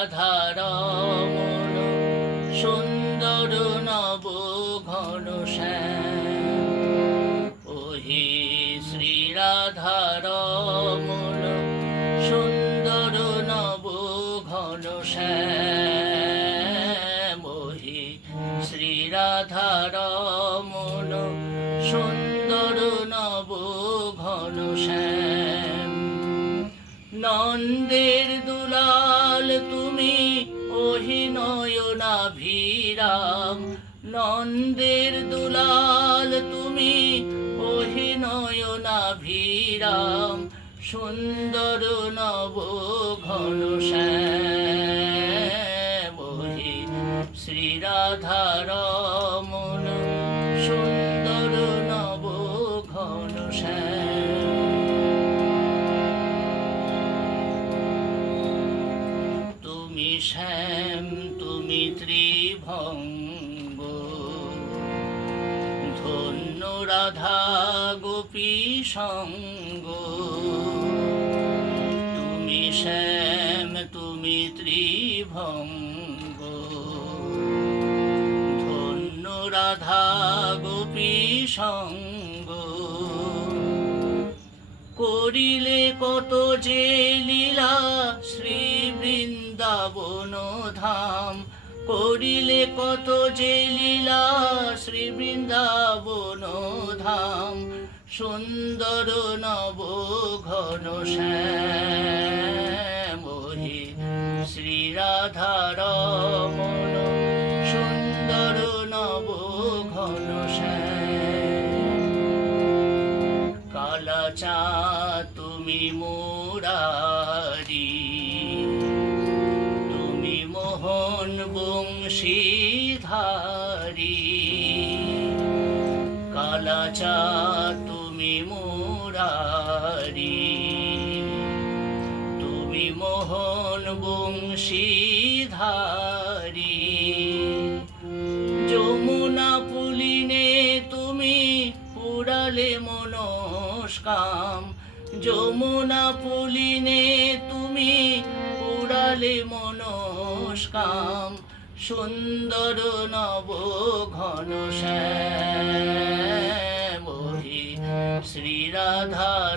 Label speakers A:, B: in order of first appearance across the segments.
A: শ্রীরাধারমণ সুন্দর নব ঘন ওহি শ্রীরাধারমণ সুন্দর নব ঘন ওহি শ্রীরাধারমণ সুন্দর নব ঘন নন্দের নয়নাভিরাম নন্দের দুলাল তুমি ওহি নয়নাভিরাম, সুন্দর নব ঘন শ্যাম, ওহি শ্রীরাধারমণ সুন্দর নব ঘন তুমি শ্যাম ত্রিভঙ্গ। ধন্য রাধা গোপী সঙ্গ। তুমি শ্যাম, তুমি ত্রিভঙ্গ। ধন্য রাধা গোপী সঙ্গ। করিলে কত যে লীলা শ্রী বৃন্দাবন ধাম করিলে কত যে লীলা শ্রী বৃন্দাবন ধাম সুন্দর নব ঘন শ্যামহি শ্রী রাধারমণ সুন্দর নব ঘন কালাচা তুমি মুরারি বংশীধারী। কালাচা তুমি মুরারি। তুমি মোহন বংশীধারী। যমুনা পুলিনে তুমি পুরালে মনস্কাম। যমুনা পুলিনে তুমি পুরালে মনস্কাম। সুন্দর নব ঘন শ্যামহি শ্রীরাধারমণ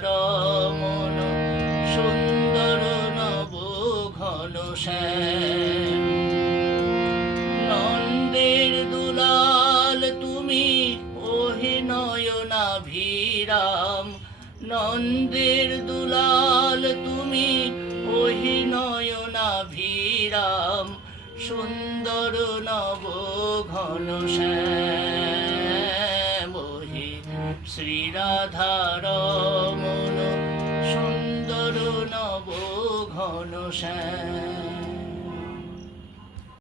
A: সুন্দর নব ঘন শ্যাম। নন্দের দুলাল তুমি, ওহে নয়নাভিরাম। নন্দের দুলাল তুমি, ওহে নয়নাভিরাম। সুন্দর নব ঘন শ্যামহি শ্রীরাধারমণ সুন্দর নব ঘন শ্যাম।